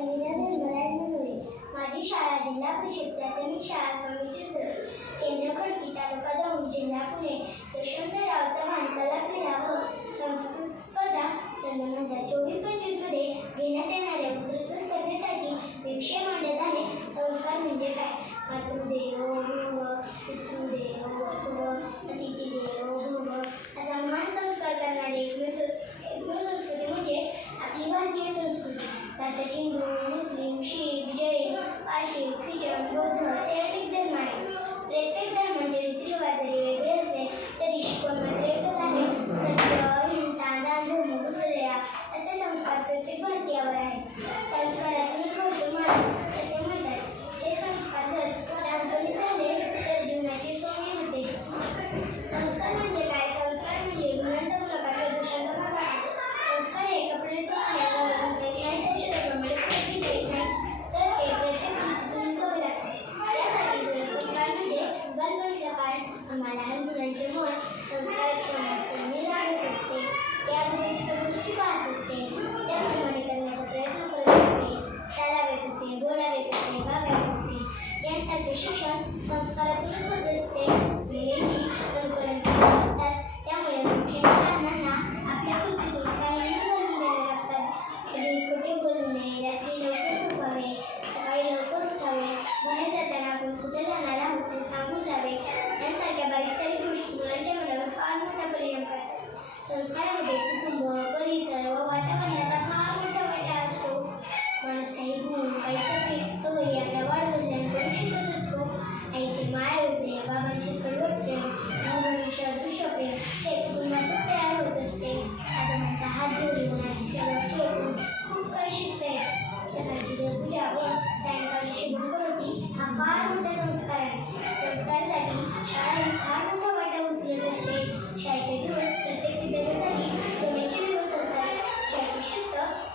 प्रमिला निर्मला ननुरे माझी शाळा जिल्हा परिषद प्राथमिक शाळा स्वामी केंद्र खडकी तालुका दौंड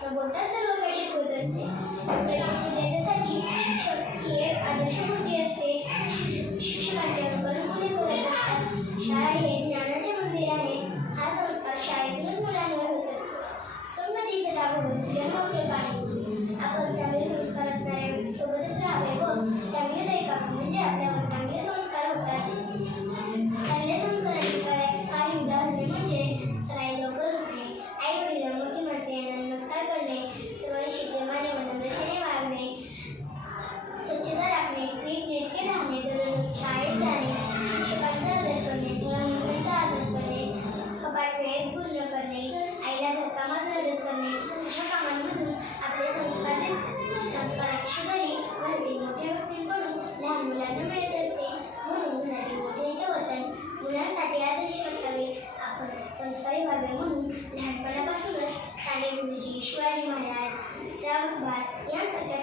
न सर्व काही शिकवत असते. प्रत्येक विद्यार्थ्यासाठी शिक्षक ही एक आदर्श मूर्ती असते. शिक्षकांचे अनुकरण मुले करत असतात. शाळा हे ज्ञानाचे मंदिर आहे. हा संस्कार शाळेतूनच मुलांवर होत असतो. संगती सदा बरोबर सूर्यनवते आपण चांगले संस्कार असणाऱ्या सोबतच राहावे व चांगले जायका म्हणजे संस्कारी व्हावे म्हणून लहानपणापासूनच साने गुरुजी शिवाजी महाराज श्रावण बाळ यांसारख्या